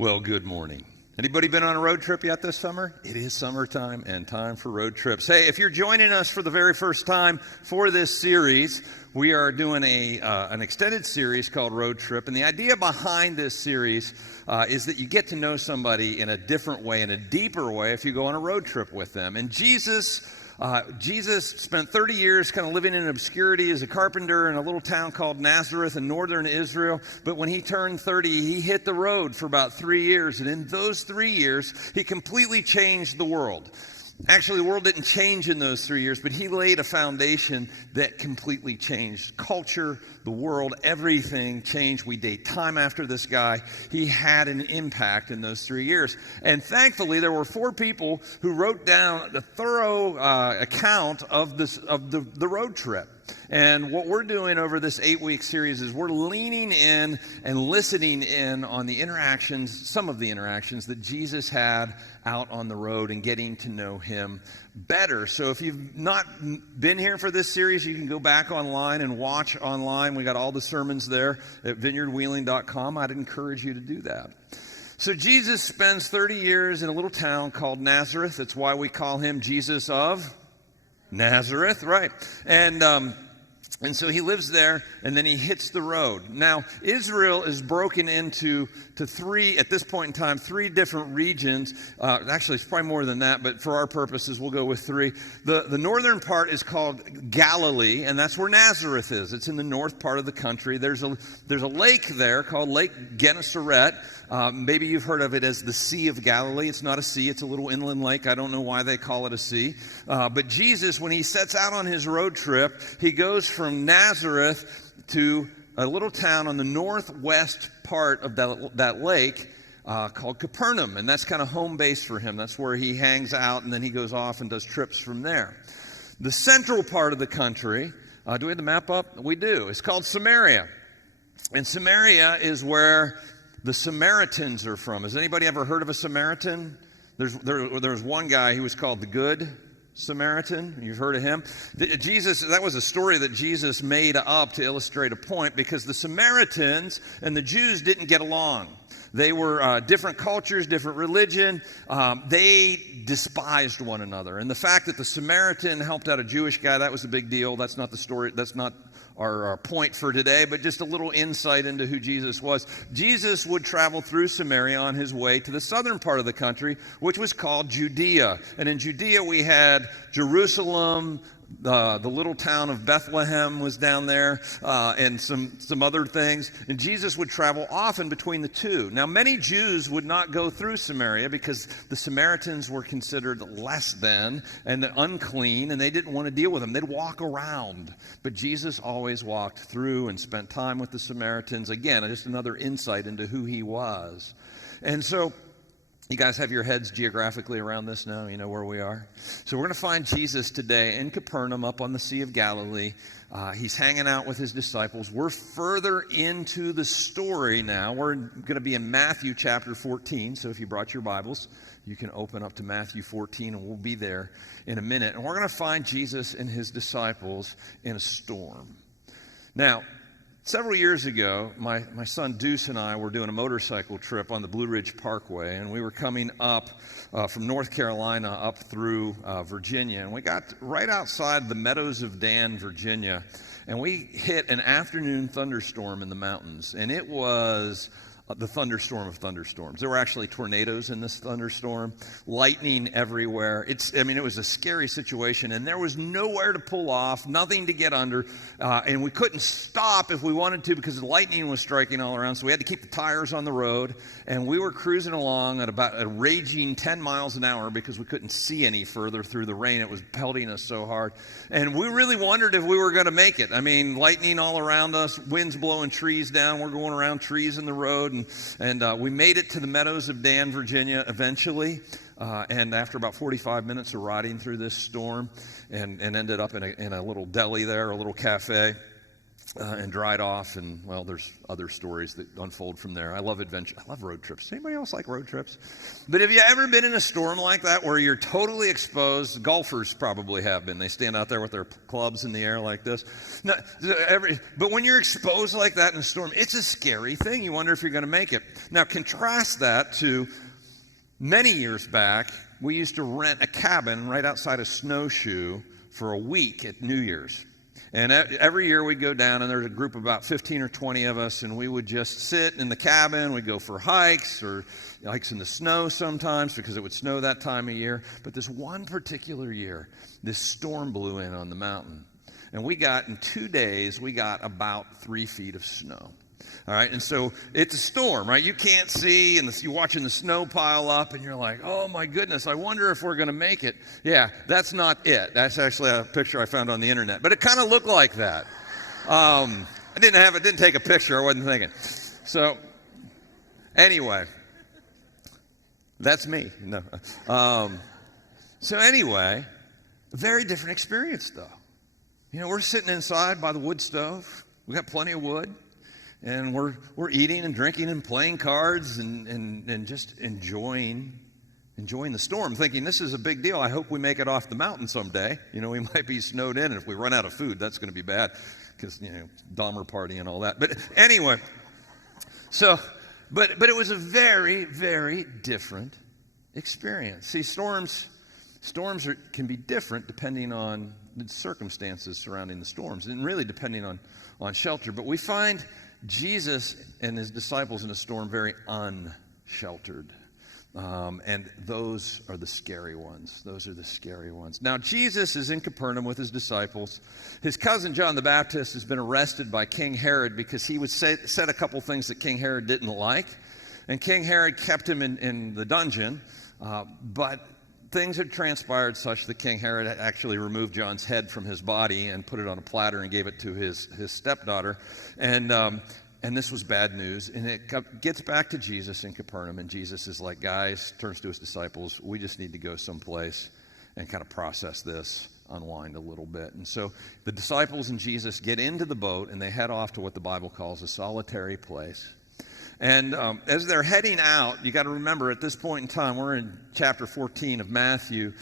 Well, good morning. Anybody been on a road trip yet this summer? It is summertime and time for road trips. Hey, if you're joining us for the very first time for this series, we are doing an extended series called Road Trip. And the idea behind this series is that you get to know somebody in a different way, in a deeper way, if you go on a road trip with them. And Jesus spent 30 years kind of living in obscurity as a carpenter in a little town called Nazareth in northern Israel. But when he turned 30, he hit the road for about 3 years. And in those 3 years, he completely changed the world. Actually, the world didn't change in those 3 years, but he laid a foundation that completely changed culture, the world, everything changed. We date time after this guy. He had an impact in those 3 years. And thankfully, there were 4 people who wrote down a thorough account of the road trip. And what we're doing over this 8-week series is we're leaning in and listening in on the interactions, some of the interactions that Jesus had out on the road and getting to know him better. So if you've not been here for this series, you can go back online and watch online. We got all the sermons there at vineyardwheeling.com. I'd encourage you to do that. So Jesus spends 30 years in a little town called Nazareth. That's why we call him Jesus of Nazareth, right? And so he lives there, and then he hits the road. Now, Israel is broken into three, at this point in time, 3 different regions. Actually, it's probably more than that, but for our purposes, we'll go with 3. The northern part is called Galilee, and that's where Nazareth is. It's in the north part of the country. There's a lake there called Lake Gennesaret. Maybe you've heard of it as the Sea of Galilee. It's not a sea. It's a little inland lake. I don't know why they call it a sea. But Jesus, when he sets out on his road trip, he goes from Nazareth to a little town on the northwest part of that lake called Capernaum. And that's kind of home base for him. That's where he hangs out, and then he goes off and does trips from there. The central part of the country, do we have the map up? We do. It's called Samaria. And Samaria is where the Samaritans are from. Has anybody ever heard of a Samaritan? There's one guy, he was called the Good Samaritan. You've heard of him? That was a story that Jesus made up to illustrate a point, because the Samaritans and the Jews didn't get along. They were different cultures, different religion. They despised one another. And the fact that the Samaritan helped out a Jewish guy, that was a big deal. That's not the story. That's not our point for today, but just a little insight into who Jesus was. Jesus would travel through Samaria on his way to the southern part of the country, which was called Judea. And in Judea we had Jerusalem, the little town of Bethlehem was down there, and some other things. And Jesus would travel often between the two. Now, many Jews would not go through Samaria because the Samaritans were considered less than and unclean, and they didn't want to deal with them. They'd walk around. But Jesus always walked through and spent time with the Samaritans. Again, just another insight into who he was. And so, you guys have your heads geographically around this now? You know where we are? So we're going to find Jesus today in Capernaum up on the Sea of Galilee. He's hanging out with his disciples. We're further into the story now. We're going to be in Matthew chapter 14. So if you brought your Bibles, you can open up to Matthew 14, and we'll be there in a minute. And we're going to find Jesus and his disciples in a storm. Now, several years ago, my son Deuce and I were doing a motorcycle trip on the Blue Ridge Parkway, and we were coming up from North Carolina up through Virginia, and we got right outside the Meadows of Dan, Virginia, and we hit an afternoon thunderstorm in the mountains, and it was the thunderstorm of thunderstorms. There were actually tornadoes in this thunderstorm, lightning everywhere. It was a scary situation, and there was nowhere to pull off, nothing to get under, and we couldn't stop if we wanted to because the lightning was striking all around, so we had to keep the tires on the road, and we were cruising along at about a raging 10 miles an hour because we couldn't see any further through the rain. It was pelting us so hard, and we really wondered if we were going to make it. Lightning all around us, winds blowing trees down, we're going around trees in the road, and we made it to the Meadows of Dan, Virginia, eventually. And after about 45 minutes of riding through this storm, and ended up in a little deli there, a little cafe. and dried off, and well, there's other stories that unfold from there. I love adventure. I love road trips. Anybody else like road trips? But have you ever been in a storm like that where you're totally exposed? Golfers probably have been. They stand out there with their clubs in the air like this. No, but when you're exposed like that in a storm, it's a scary thing. You wonder if you're going to make it. Now, contrast that to many years back, we used to rent a cabin right outside of Snowshoe for a week at New Year's. And every year we'd go down, and there's a group of about 15 or 20 of us, and we would just sit in the cabin. We'd go for hikes, or hikes in the snow sometimes, because it would snow that time of year. But this one particular year, this storm blew in on the mountain. And in 2 days, we got about 3 feet of snow. All right, and so it's a storm, right? You can't see, and you're watching the snow pile up, and you're like, oh my goodness, I wonder if we're going to make it. Yeah, that's not it. That's actually a picture I found on the internet, but it kind of looked like that. I didn't take a picture. I wasn't thinking. So anyway, that's me. No. So anyway, very different experience though. You know, we're sitting inside by the wood stove. We got plenty of wood. And we're eating and drinking and playing cards and just enjoying the storm, thinking this is a big deal. I hope we make it off the mountain someday. You know, we might be snowed in, and if we run out of food, that's going to be bad because, you know, Dahmer party and all that. But anyway, but it was a very, very different experience. See, storms can be different depending on the circumstances surrounding the storms, and really depending on shelter. But we find Jesus and his disciples in a storm very unsheltered. And those are the scary ones. Those are the scary ones. Now, Jesus is in Capernaum with his disciples. His cousin John the Baptist has been arrested by King Herod because he said a couple things that King Herod didn't like. And King Herod kept him in the dungeon. But things had transpired such that King Herod actually removed John's head from his body and put it on a platter and gave it to his stepdaughter. And this was bad news. And it gets back to Jesus in Capernaum. And Jesus is like, guys, turns to his disciples, we just need to go someplace and kind of process this, unwind a little bit. And so the disciples and Jesus get into the boat, and they head off to what the Bible calls a solitary place. And as they're heading out, you got to remember at this point in time, we're in chapter 14 of Matthew.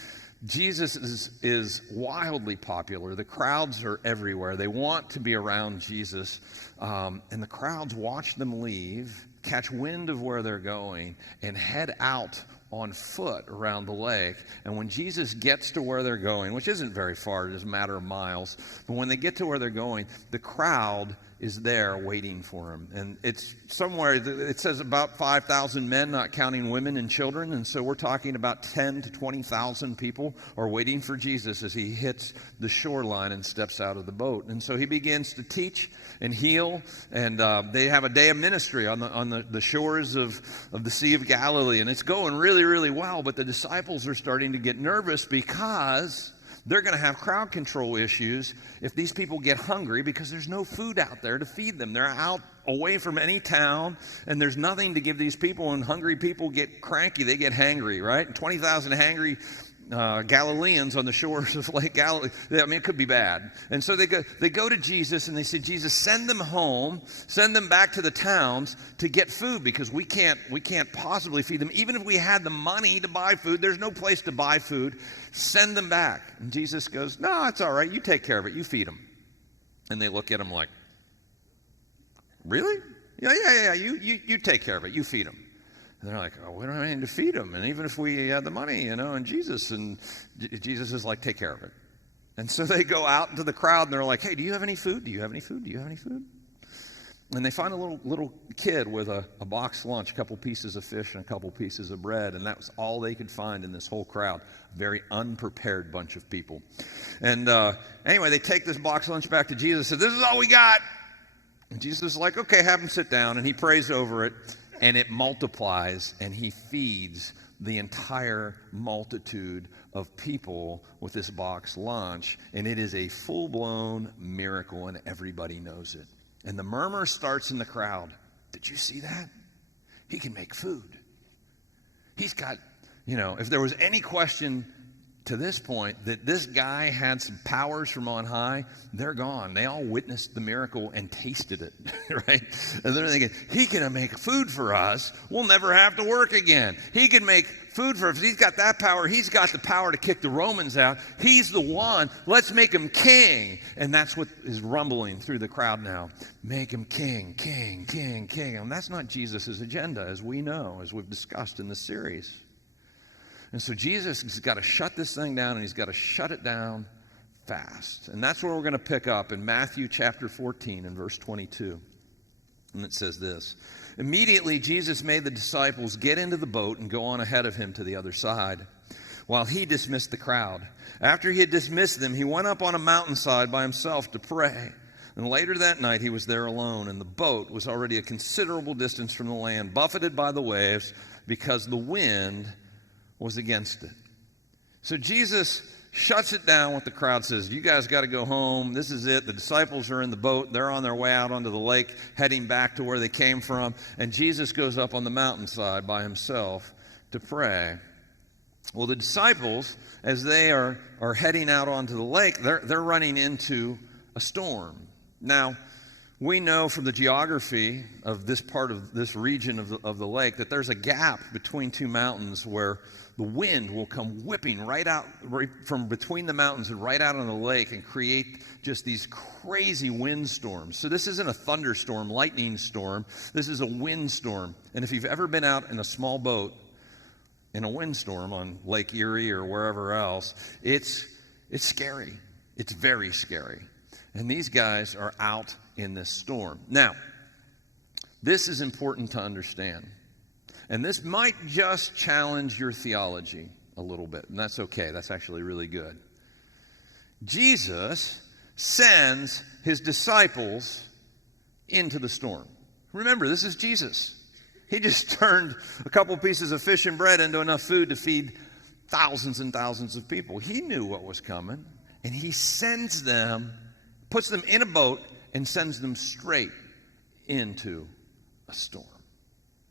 Jesus is wildly popular. The crowds are everywhere. They want to be around Jesus. And the crowds watch them leave, catch wind of where they're going, and head out on foot around the lake. And when Jesus gets to where they're going, which isn't very far, it's a matter of miles, but when they get to where they're going, the crowd is there waiting for him. And it's somewhere, it says about 5,000 men, not counting women and children. And so we're talking about 10 to 20,000 people are waiting for Jesus as he hits the shoreline and steps out of the boat. And so he begins to teach and heal. And they have a day of ministry on the shores of the Sea of Galilee. And it's going really, really well. But the disciples are starting to get nervous because they're going to have crowd control issues if these people get hungry because there's no food out there to feed them. They're out away from any town, and there's nothing to give these people, and hungry people get cranky. They get hangry, right? And 20,000 hangry Galileans on the shores of Lake Galilee. I mean, it could be bad. And so they go to Jesus and they say, Jesus, send them home, send them back to the towns to get food because we can't possibly feed them. Even if we had the money to buy food, there's no place to buy food. Send them back. And Jesus goes, no, it's all right. You take care of it. You feed them. And they look at him like, really? Yeah. You take care of it. You feed them. And they're like, oh, we don't have anything to feed them. And even if we had the money, and Jesus is like, take care of it. And so they go out into the crowd and they're like, hey, do you have any food? Do you have any food? Do you have any food? And they find a little kid with a box lunch, a couple pieces of fish and a couple pieces of bread. And that was all they could find in this whole crowd. Very unprepared bunch of people. And anyway, they take this box lunch back to Jesus and said, this is all we got. And Jesus is like, okay, have them sit down. And he prays over it. And it multiplies, and he feeds the entire multitude of people with this box lunch. And it is a full-blown miracle, and everybody knows it. And the murmur starts in the crowd. Did you see that? He can make food. He's got, if there was any question to this point that this guy had some powers from on high. They're gone. They all witnessed the miracle and tasted it, right? And they're thinking, he can make food for us. We'll never have to work again. He can make food for us. He's got that power. He's got the power to kick the Romans out. He's the one. Let's make him king. And that's what is rumbling through the crowd now. Make him king, king, king, king. And that's not Jesus' agenda, as we know, as we've discussed in this series. And so Jesus has got to shut this thing down, and he's got to shut it down fast. And that's where we're going to pick up in Matthew chapter 14 and verse 22. And it says this: Immediately Jesus made the disciples get into the boat and go on ahead of him to the other side, while he dismissed the crowd. After he had dismissed them, he went up on a mountainside by himself to pray. And later that night he was there alone, and the boat was already a considerable distance from the land, buffeted by the waves, because the wind was against it. So Jesus shuts it down with the crowd, says, you guys got to go home. This is it. The disciples are in the boat. They're on their way out onto the lake, heading back to where they came from. And Jesus goes up on the mountainside by himself to pray. Well, the disciples, as they are heading out onto the lake, they're running into a storm. Now, we know from the geography of this part of this region of the lake that there's a gap between two mountains where the wind will come whipping right from between the mountains and right out on the lake and create just these crazy windstorms. So this isn't a thunderstorm, lightning storm. This is a windstorm. And if you've ever been out in a small boat in a windstorm on Lake Erie or wherever else, it's scary. It's very scary. And these guys are out in this storm. Now, this is important to understand. And this might just challenge your theology a little bit, and that's okay. That's actually really good. Jesus sends his disciples into the storm. Remember, this is Jesus. He just turned a couple pieces of fish and bread into enough food to feed thousands and thousands of people. He knew what was coming, and he sends them, puts them in a boat, and sends them straight into a storm.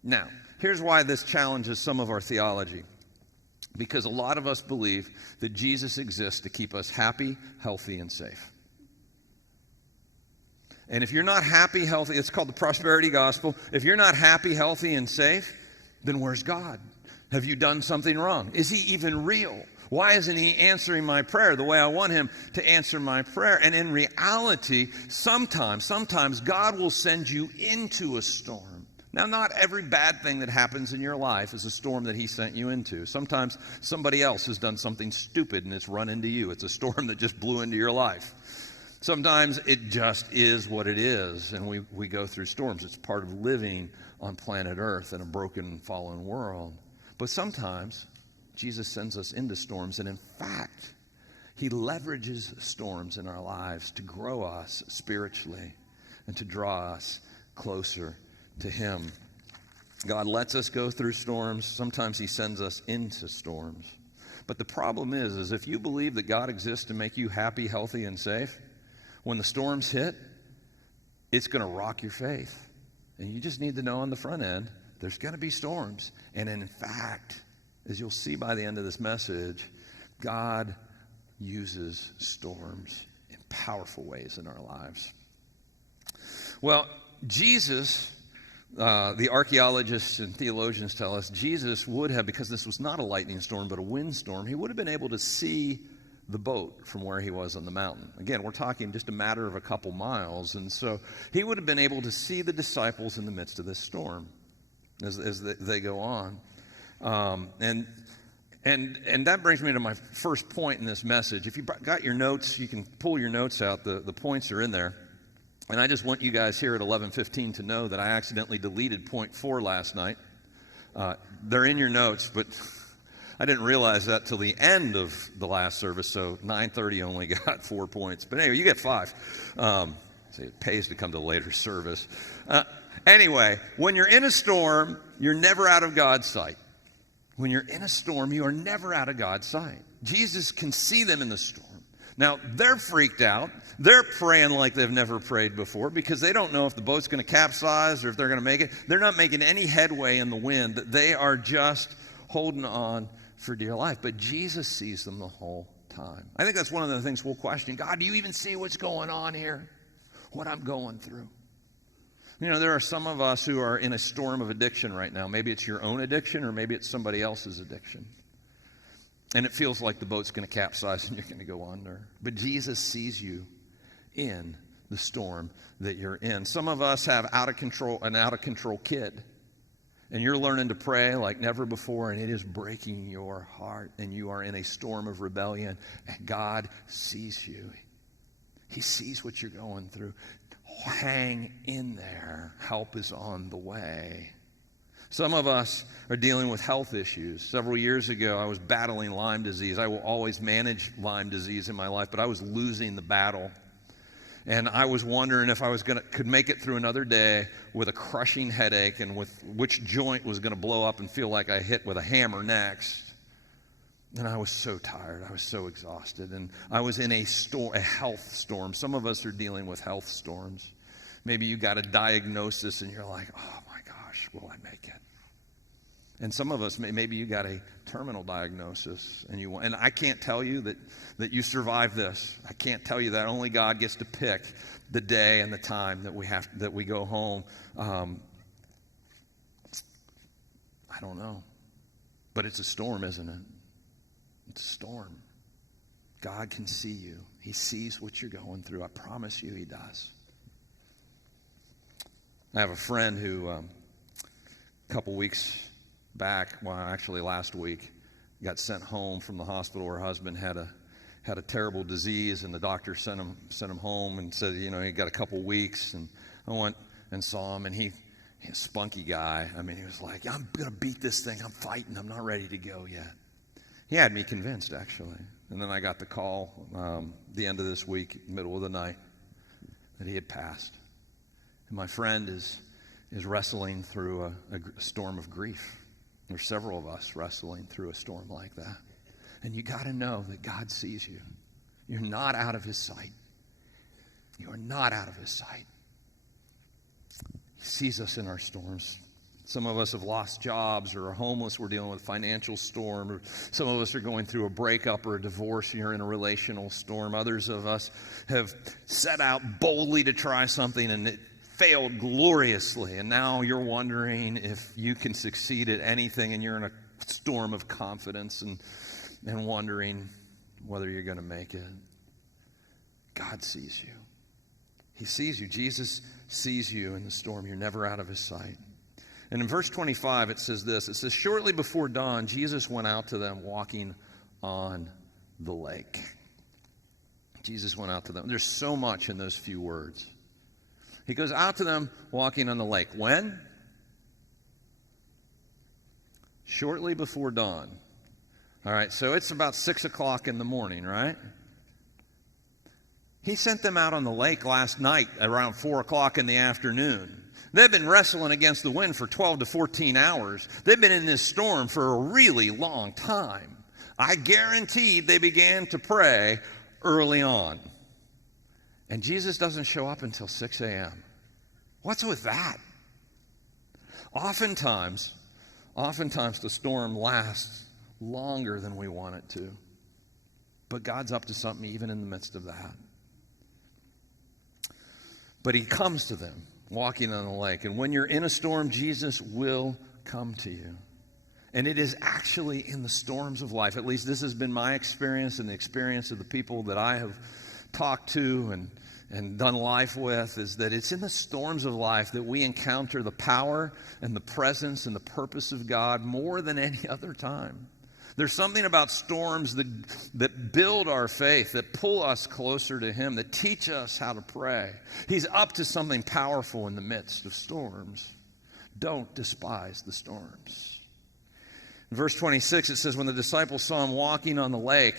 Now, here's why this challenges some of our theology. Because a lot of us believe that Jesus exists to keep us happy, healthy, and safe. And if you're not happy, healthy, it's called the prosperity gospel. If you're not happy, healthy, and safe, then where's God? Have you done something wrong? Is he even real? Why isn't he answering my prayer the way I want him to answer my prayer? And in reality, sometimes God will send you into a storm. Now, not every bad thing that happens in your life is a storm that he sent you into. Sometimes somebody else has done something stupid and it's run into you. It's a storm that just blew into your life. Sometimes it just is what it is, and we go through storms. It's part of living on planet Earth in a broken, fallen world. But sometimes Jesus sends us into storms, and in fact, he leverages storms in our lives to grow us spiritually and to draw us closer to him. God lets us go through storms. Sometimes he sends us into storms. But the problem is if you believe that God exists to make you happy, healthy, and safe, when the storms hit, it's going to rock your faith. And you just need to know on the front end, there's going to be storms. And in fact, as you'll see by the end of this message, God uses storms in powerful ways in our lives. Well, Jesus, the archaeologists and theologians tell us, Jesus would have, because this was not a lightning storm but a windstorm, he would have been able to see the boat from where he was on the mountain. Again, we're talking just a matter of a couple miles, and so he would have been able to see the disciples in the midst of this storm as they go on. And that brings me to my first point in this message. If you got your notes, you can pull your notes out. The points are in there. And I just want you guys here at 11:15 to know that I accidentally deleted point 4 last night. They're in your notes, but I didn't realize that till the end of the last service, so 9:30 only got 4 points. But anyway, you get 5. So it pays to come to later service. Anyway, when you're in a storm, you're never out of God's sight. When you're in a storm, you are never out of God's sight. Jesus can see them in the storm. Now, they're freaked out. They're praying like they've never prayed before because they don't know if the boat's going to capsize or if they're going to make it. They're not making any headway in the wind. They are just holding on for dear life. But Jesus sees them the whole time. I think that's one of the things we'll question. God, do you even see what's going on here? What I'm going through? You know, there are some of us who are in a storm of addiction right now. Maybe it's your own addiction, or maybe it's somebody else's addiction. And it feels like the boat's going to capsize and you're going to go under. But Jesus sees you in the storm that you're in. Some of us have an out of control kid. And you're learning to pray like never before, and it is breaking your heart. And you are in a storm of rebellion. And God sees you. He sees what you're going through. Hang in there. Help is on the way. Some of us are dealing with health issues. Several years ago, I was battling Lyme disease. I will always manage Lyme disease in my life, but I was losing the battle. And I was wondering if I could make it through another day with a crushing headache, and with which joint was going to blow up and feel like I hit with a hammer next. And I was so tired. I was so exhausted. And I was in a health storm. Some of us are dealing with health storms. Maybe you got a diagnosis and you're like, oh my gosh, will I make it? And some of us, maybe you got a terminal diagnosis, and I can't tell you that you survived this. I can't tell you that. Only God gets to pick the day and the time that we go home. I don't know. But it's a storm, isn't it? It's a storm. God can see you. He sees what you're going through. I promise you He does. I have a friend who a couple weeks back, well, actually last week, got sent home from the hospital. Her husband had a terrible disease, and the doctor sent him home and said, you know, he got a couple weeks. And I went and saw him, and he's a spunky guy. I mean, he was like, I'm going to beat this thing. I'm fighting. I'm not ready to go yet. He had me convinced, actually. And then I got the call the end of this week, middle of the night, that he had passed. And my friend is wrestling through a storm of grief. There's several of us wrestling through a storm like that. And you got to know that God sees you. You're not out of His sight. You are not out of His sight. He sees us in our storms. Some of us have lost jobs or are homeless. We're dealing with a financial storm. Or some of us are going through a breakup or a divorce. You're in a relational storm. Others of us have set out boldly to try something and it failed gloriously. And now you're wondering if you can succeed at anything, and you're in a storm of confidence and wondering whether you're going to make it. God sees you. He sees you. Jesus sees you in the storm. You're never out of His sight. And in verse 25, it says this. It says, shortly before dawn, Jesus went out to them walking on the lake. Jesus went out to them. There's so much in those few words. He goes out to them walking on the lake. When? Shortly before dawn. All right, so it's about 6 o'clock in the morning, right? He sent them out on the lake last night around 4 o'clock in the afternoon. They've been wrestling against the wind for 12 to 14 hours. They've been in this storm for a really long time. I guaranteed they began to pray early on. And Jesus doesn't show up until 6 a.m. What's with that? Oftentimes the storm lasts longer than we want it to. But God's up to something even in the midst of that. But He comes to them walking on the lake. And when you're in a storm, Jesus will come to you. And it is actually in the storms of life, at least this has been my experience and the experience of the people that I have talked to and done life with, is that it's in the storms of life that we encounter the power and the presence and the purpose of God more than any other time. There's something about storms that build our faith, that pull us closer to Him, that teach us how to pray. He's up to something powerful in the midst of storms. Don't despise the storms. In verse 26, it says, when the disciples saw Him walking on the lake,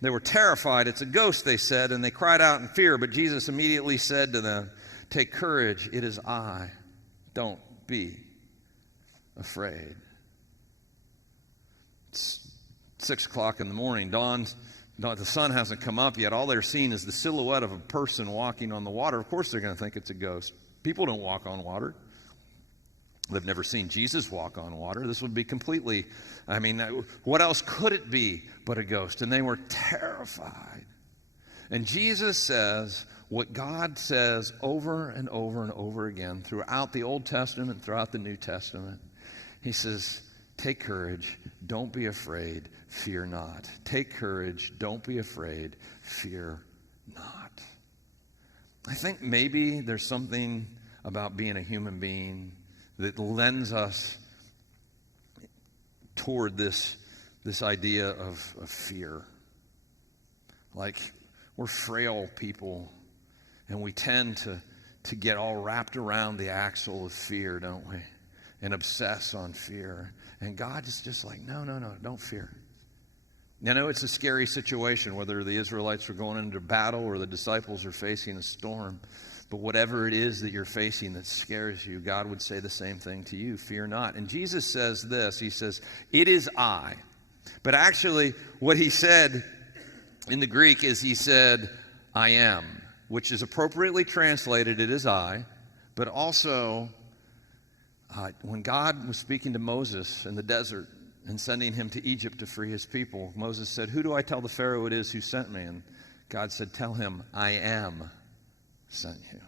they were terrified. It's a ghost, they said, and they cried out in fear. But Jesus immediately said to them, take courage, it is I. Don't be afraid. It's 6 o'clock in the morning. The sun hasn't come up yet. All they're seeing is the silhouette of a person walking on the water. Of course they're going to think it's a ghost. People don't walk on water. They've never seen Jesus walk on water. This would be completely, what else could it be but a ghost? And they were terrified. And Jesus says what God says over and over and over again throughout the Old Testament, throughout the New Testament. He says, take courage, don't be afraid, fear not. Take courage, don't be afraid, fear not. I think maybe there's something about being a human being that lends us toward this idea of fear. Like, we're frail people, and we tend to get all wrapped around the axle of fear, don't we? And obsess on fear. And God is just like, no, don't fear. You know, it's a scary situation, whether the Israelites are going into battle or the disciples are facing a storm. But whatever it is that you're facing that scares you, God would say the same thing to you, fear not. And Jesus says this, he says, it is I. But actually, what he said in the Greek is he said, I am, which is appropriately translated, it is I. But also, when God was speaking to Moses in the desert and sending him to Egypt to free his people, Moses said, who do I tell the Pharaoh it is who sent me? And God said, tell him, I am sent you.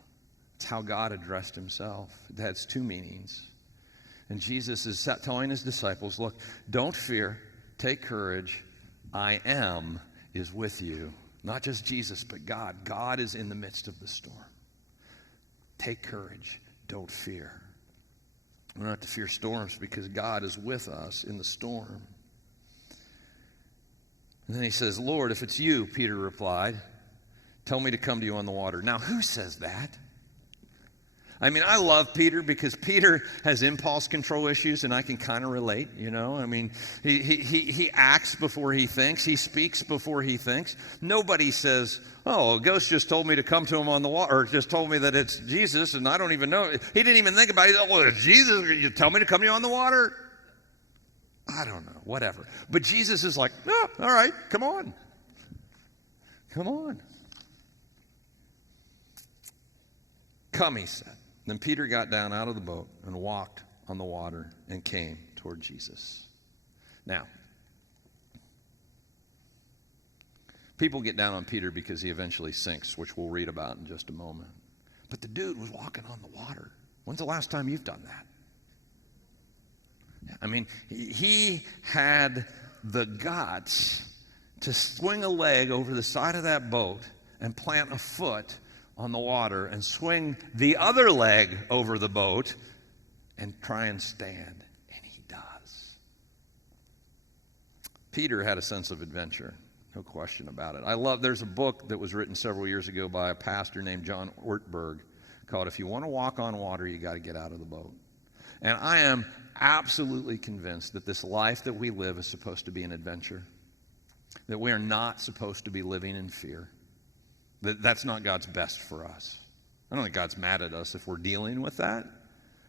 It's how God addressed himself. It has two meanings. And Jesus is telling his disciples, look, don't fear, take courage, I am is with you. Not just Jesus, but God. God is in the midst of the storm. Take courage, don't fear. We don't have to fear storms because God is with us in the storm. And then he says, Lord, if it's you, Peter replied, tell me to come to you on the water. Now, who says that? I mean, I love Peter because Peter has impulse control issues, and I can kind of relate, you know. I mean, he acts before he thinks. He speaks before he thinks. Nobody says, oh, a ghost just told me to come to him on the water, or just told me that it's Jesus, and I don't even know. He didn't even think about it. Oh, it's Jesus, you tell me to come to you on the water? I don't know, whatever. But Jesus is like, oh, all right, come on. Come on. Come, he said. Then Peter got down out of the boat and walked on the water and came toward Jesus. Now, people get down on Peter because he eventually sinks, which we'll read about in just a moment. But the dude was walking on the water. When's the last time you've done that? I mean, he had the guts to swing a leg over the side of that boat and plant a foot on the water and swing the other leg over the boat and try and stand. And he does. Peter had a sense of adventure, no question about it. There's a book that was written several years ago by a pastor named John Ortberg called If You Want to Walk on Water, You Got to Get Out of the Boat. And I am absolutely convinced that this life that we live is supposed to be an adventure, that we are not supposed to be living in fear. That's not God's best for us. I don't think God's mad at us if we're dealing with that,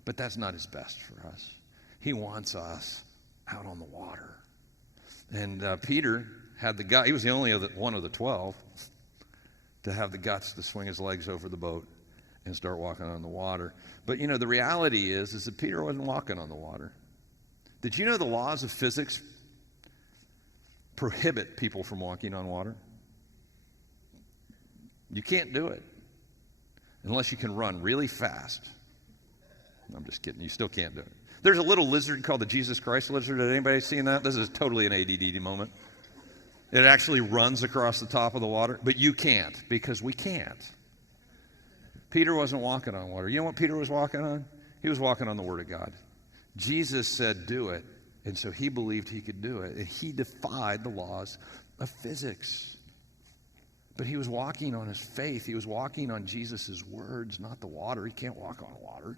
but that's not his best for us. He wants us out on the water. And Peter had the gut. He was the only one of the 12 to have the guts to swing his legs over the boat and start walking on the water. But, you know, the reality is that Peter wasn't walking on the water. Did you know the laws of physics prohibit people from walking on water? You can't do it unless you can run really fast. I'm just kidding. You still can't do it. There's a little lizard called the Jesus Christ lizard. Has anybody seen that? This is totally an ADD moment. It actually runs across the top of the water, but you can't because we can't. Peter wasn't walking on water. You know what Peter was walking on? He was walking on the Word of God. Jesus said, do it. And so he believed he could do it. And he defied the laws of physics. But he was walking on his faith. He was walking on Jesus' words, not the water. He can't walk on water.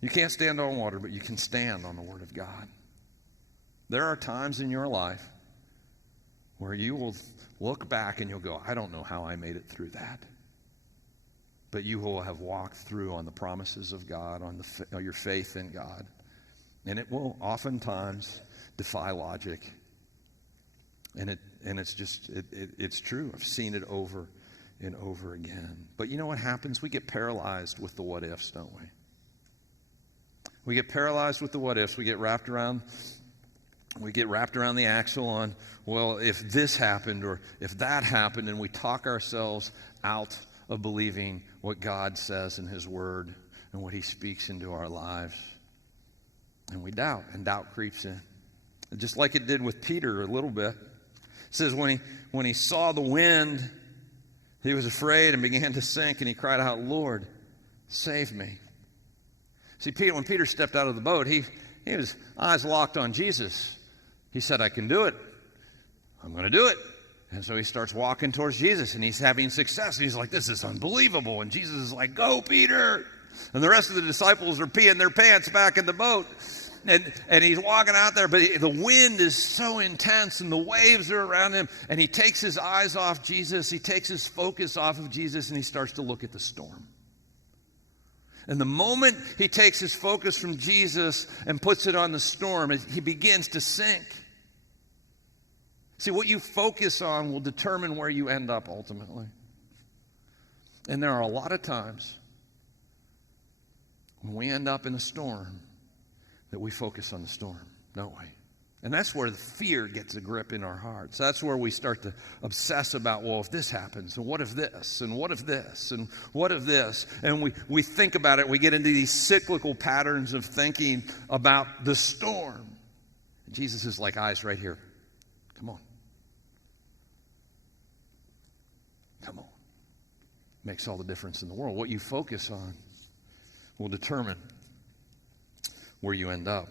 You can't stand on water, but you can stand on the Word of God. There are times in your life where you will look back and you'll go, I don't know how I made it through that. But you will have walked through on the promises of God, on your faith in God. And it will oftentimes defy logic. And it's true. I've seen it over and over again. But you know what happens? We get paralyzed with the what ifs, don't we? We get paralyzed with the what ifs. We get wrapped around the axle on, well, if this happened or if that happened, and we talk ourselves out of believing what God says in His Word and what He speaks into our lives. And we doubt, and doubt creeps in. And just like it did with Peter a little bit. It says when he saw the wind, he was afraid and began to sink, and he cried out, Lord, save me. See, when Peter stepped out of the boat, he was eyes locked on Jesus. He said, I can do it. I'm going to do it. And so he starts walking towards Jesus, and he's having success. And he's like, this is unbelievable. And Jesus is like, go, Peter. And the rest of the disciples are peeing their pants back in the boat. And he's walking out there, but the wind is so intense, and the waves are around him. And he takes his eyes off Jesus. He takes his focus off of Jesus, and he starts to look at the storm. And the moment he takes his focus from Jesus and puts it on the storm, he begins to sink. See, what you focus on will determine where you end up ultimately. And there are a lot of times when we end up in a storm that we focus on the storm, don't we? And that's where the fear gets a grip in our hearts. That's where we start to obsess about, well, if this happens, and what if this, and what if this, and what if this? And we think about it. We get into these cyclical patterns of thinking about the storm. And Jesus is like, eyes right here. Come on. Come on. Makes all the difference in the world. What you focus on will determine where you end up.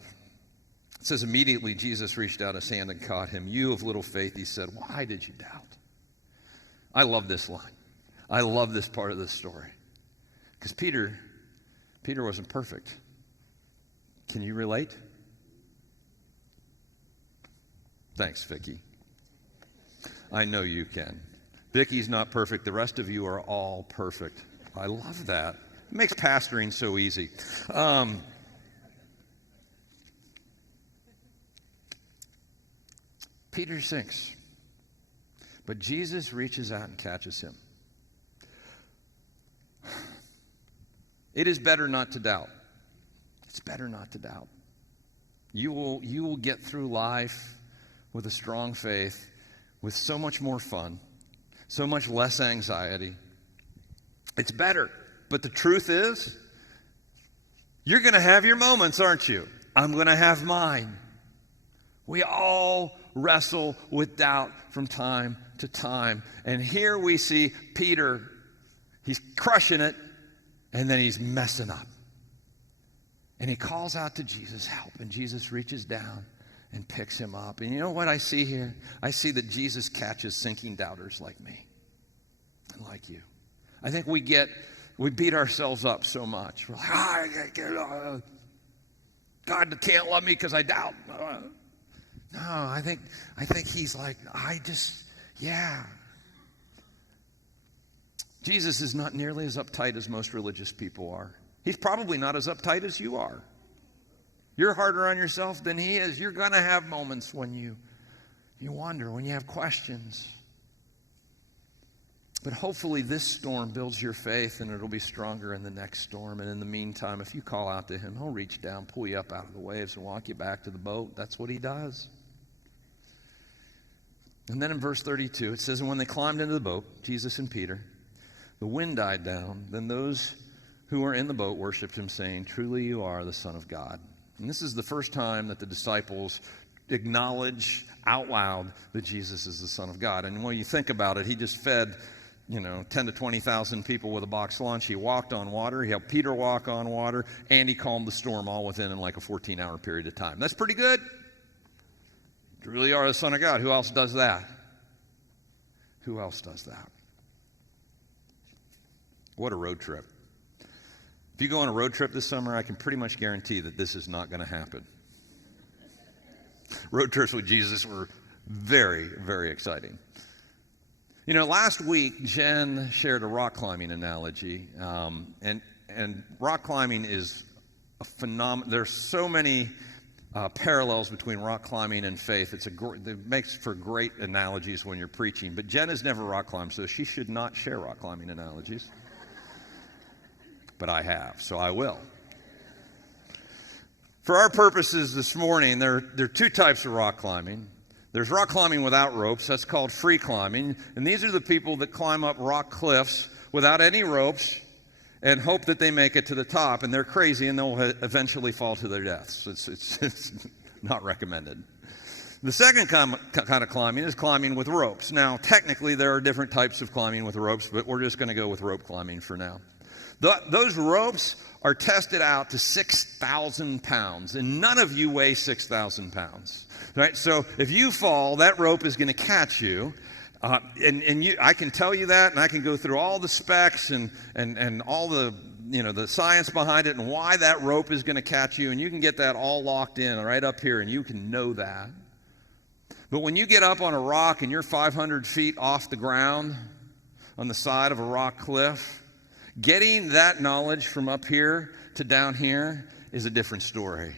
It says, immediately Jesus reached out his hand and caught him. You of little faith, he said, why did you doubt? I love this line. I love this part of the story. Because Peter wasn't perfect. Can you relate? Thanks, Vicky. I know you can. Vicky's not perfect. The rest of you are all perfect. I love that. It makes pastoring so easy. Peter sinks, but Jesus reaches out and catches him. It is better not to doubt. It's better not to doubt. You will get through life with a strong faith, with so much more fun, so much less anxiety. It's better. But the truth is, you're going to have your moments, aren't you? I'm going to have mine. We all wrestle with doubt from time to time. And here we see Peter. He's crushing it, and then he's messing up. And he calls out to Jesus, help. And Jesus reaches down and picks him up. And you know what I see here? I see that Jesus catches sinking doubters like me and like you. I think we beat ourselves up so much. We're like, God can't love me because I doubt. No, I think he's like, Jesus is not nearly as uptight as most religious people are. He's probably not as uptight as you are. You're harder on yourself than he is. You're going to have moments when you wonder, when you have questions. But hopefully this storm builds your faith, and it'll be stronger in the next storm. And in the meantime, if you call out to him, he'll reach down, pull you up out of the waves, and walk you back to the boat. That's what he does. And then in verse 32, it says, and when they climbed into the boat, Jesus and Peter, the wind died down. Then those who were in the boat worshipped him, saying, truly you are the Son of God. And this is the first time that the disciples acknowledge out loud that Jesus is the Son of God. And when you think about it, he just fed 10 to 20,000 people with a box lunch. He walked on water. He helped Peter walk on water. And he calmed the storm all within like a 14-hour period of time. That's pretty good. You really are the Son of God. Who else does that? Who else does that? What a road trip. If you go on a road trip this summer, I can pretty much guarantee that this is not going to happen. Road trips with Jesus were very, very exciting. Last week, Jen shared a rock climbing analogy, and rock climbing is a phenomenon. There's so many parallels between rock climbing and faith. It makes for great analogies when you're preaching, but Jen has never rock climbed, so she should not share rock climbing analogies. But I have, so I will. For our purposes this morning, there are two types of rock climbing. There's rock climbing without ropes. That's called free climbing. And these are the people that climb up rock cliffs without any ropes and hope that they make it to the top. And they're crazy, and they'll eventually fall to their deaths. It's not recommended. The second kind of climbing is climbing with ropes. Now, technically, there are different types of climbing with ropes, but we're just going to go with rope climbing for now. Those ropes are tested out to 6,000 pounds, and none of you weigh 6,000 pounds. Right? So if you fall, that rope is going to catch you. I can tell you that, and I can go through all the specs and all the the science behind it and why that rope is going to catch you, and you can get that all locked in right up here, and you can know that. But when you get up on a rock and you're 500 feet off the ground on the side of a rock cliff, getting that knowledge from up here to down here is a different story.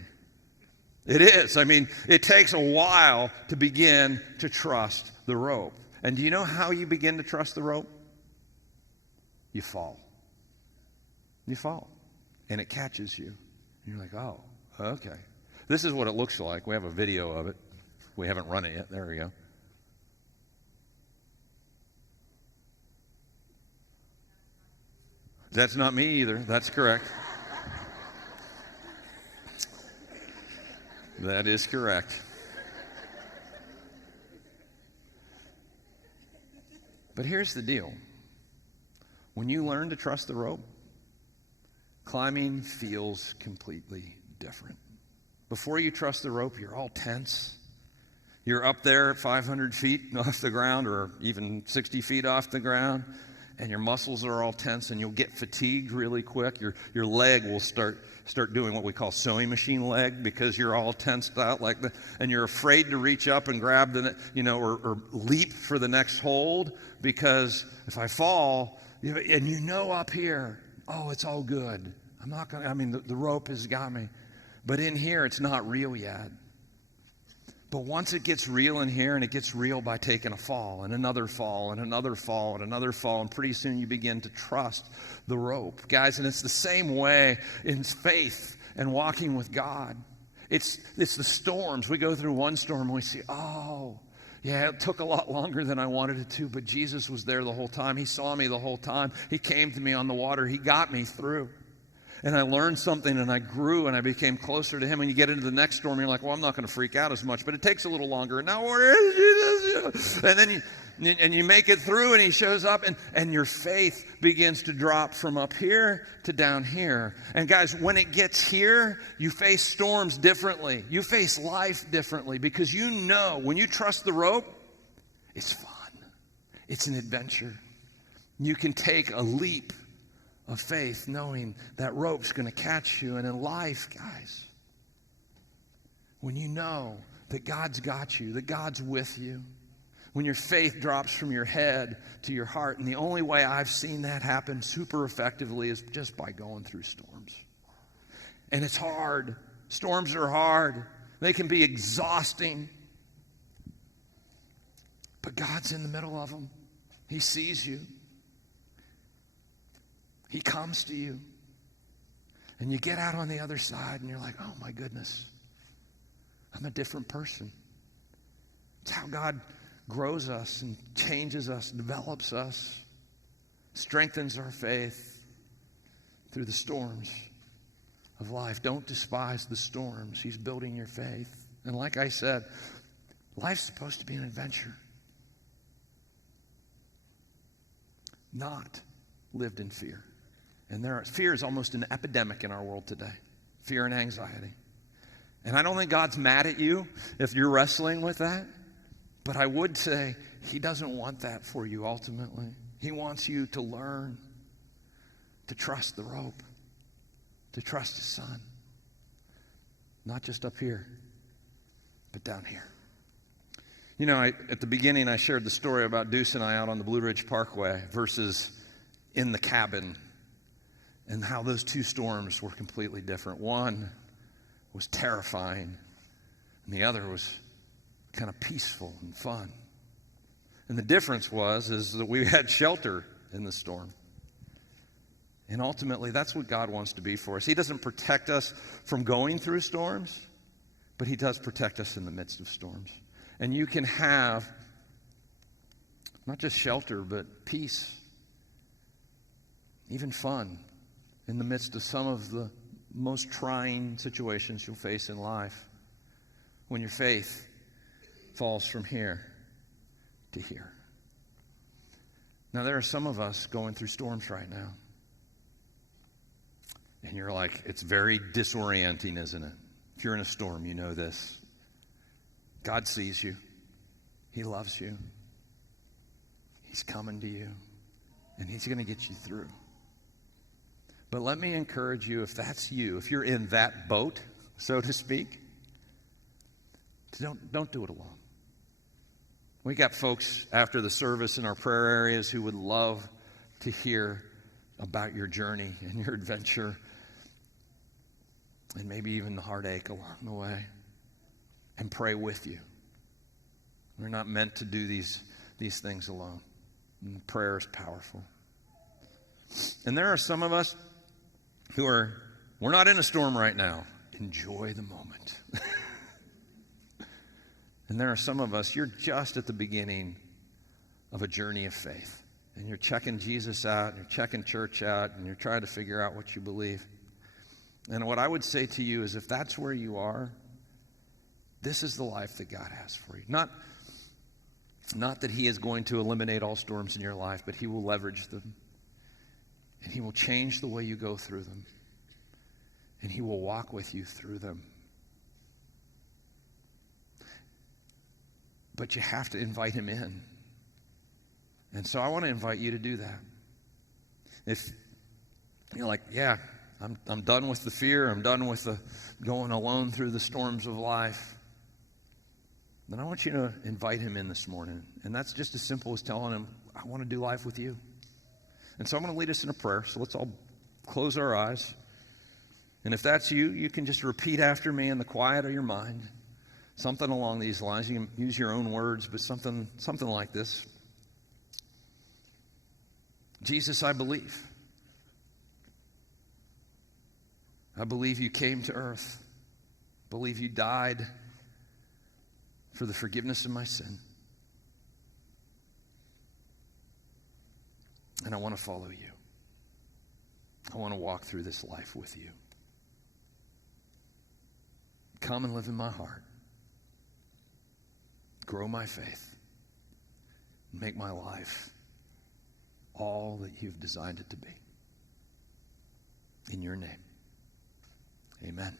It is. I mean, it takes a while to begin to trust the rope. And do you know how you begin to trust the rope? You fall. You fall. And it catches you. And you're like, oh, okay. This is what it looks like. We have a video of it. We haven't run it yet. There we go. That's not me either. That's correct. That is correct. But here's the deal. When you learn to trust the rope, climbing feels completely different. Before you trust the rope, you're all tense. You're up there at 500 feet off the ground or even 60 feet off the ground, and your muscles are all tense, and you'll get fatigued really quick. Your leg will start doing what we call sewing machine leg because you're all tensed out like that, and you're afraid to reach up and grab or leap for the next hold because if I fall, and up here, oh, it's all good. I'm not going to, the rope has got me. But in here, it's not real yet. But once it gets real in here, and it gets real by taking a fall and another fall and another fall and another fall, and pretty soon you begin to trust the rope. Guys, and it's the same way in faith and walking with God. It's the storms. We go through one storm and we see, oh, yeah, it took a lot longer than I wanted it to, but Jesus was there the whole time. He saw me the whole time. He came to me on the water. He got me through. And I learned something, and I grew, and I became closer to him. And you get into the next storm, and you're like, well, I'm not going to freak out as much, but it takes a little longer. And now where is Jesus? And then you make it through, and he shows up, and your faith begins to drop from up here to down here. And guys, when it gets here, you face storms differently. You face life differently because when you trust the rope, it's fun. It's an adventure. You can take a leap of faith, knowing that rope's going to catch you. And in life, guys, when you know that God's got you, that God's with you, when your faith drops from your head to your heart, and the only way I've seen that happen super effectively is just by going through storms. And it's hard. Storms are hard. They can be exhausting. But God's in the middle of them. He sees you. He comes to you, and you get out on the other side, and you're like, oh, my goodness, I'm a different person. It's how God grows us and changes us, develops us, strengthens our faith through the storms of life. Don't despise the storms. He's building your faith. And like I said, life's supposed to be an adventure, not lived in fear. And fear is almost an epidemic in our world today. Fear and anxiety. And I don't think God's mad at you if you're wrestling with that. But I would say he doesn't want that for you ultimately. He wants you to learn to trust the rope, to trust his son. Not just up here, but down here. At the beginning I shared the story about Deuce and I out on the Blue Ridge Parkway versus in the cabin, and how those two storms were completely different. One was terrifying, and the other was kind of peaceful and fun. And the difference is that we had shelter in the storm. And ultimately, that's what God wants to be for us. He doesn't protect us from going through storms, but He does protect us in the midst of storms. And you can have not just shelter, but peace, even fun, in the midst of some of the most trying situations you'll face in life, when your faith falls from here to here. Now, there are some of us going through storms right now. And you're like, it's very disorienting, isn't it? If you're in a storm, you know this. God sees you. He loves you. He's coming to you. And He's going to get you through. But let me encourage you, if that's you, if you're in that boat, so to speak, don't do it alone. We got folks after the service in our prayer areas who would love to hear about your journey and your adventure, and maybe even the heartache along the way, and pray with you. We're not meant to do these things alone. And prayer is powerful. And there are some of us who we're not in a storm right now. Enjoy the moment. And there are some of us, you're just at the beginning of a journey of faith. And you're checking Jesus out, and you're checking church out, and you're trying to figure out what you believe. And what I would say to you is, if that's where you are, this is the life that God has for you. Not that He is going to eliminate all storms in your life, but He will leverage them. And He will change the way you go through them. And He will walk with you through them. But you have to invite Him in. And so I want to invite you to do that. If you're like, yeah, I'm done with the fear, I'm done with the going alone through the storms of life, then I want you to invite Him in this morning. And that's just as simple as telling Him, I want to do life with you. And so I'm going to lead us in a prayer. So let's all close our eyes. And if that's you, you can just repeat after me in the quiet of your mind. Something along these lines. You can use your own words, but something like this. Jesus, I believe. I believe you came to earth. I believe you died for the forgiveness of my sin. And I want to follow you. I want to walk through this life with you. Come and live in my heart. Grow my faith. Make my life all that you've designed it to be. In your name, amen.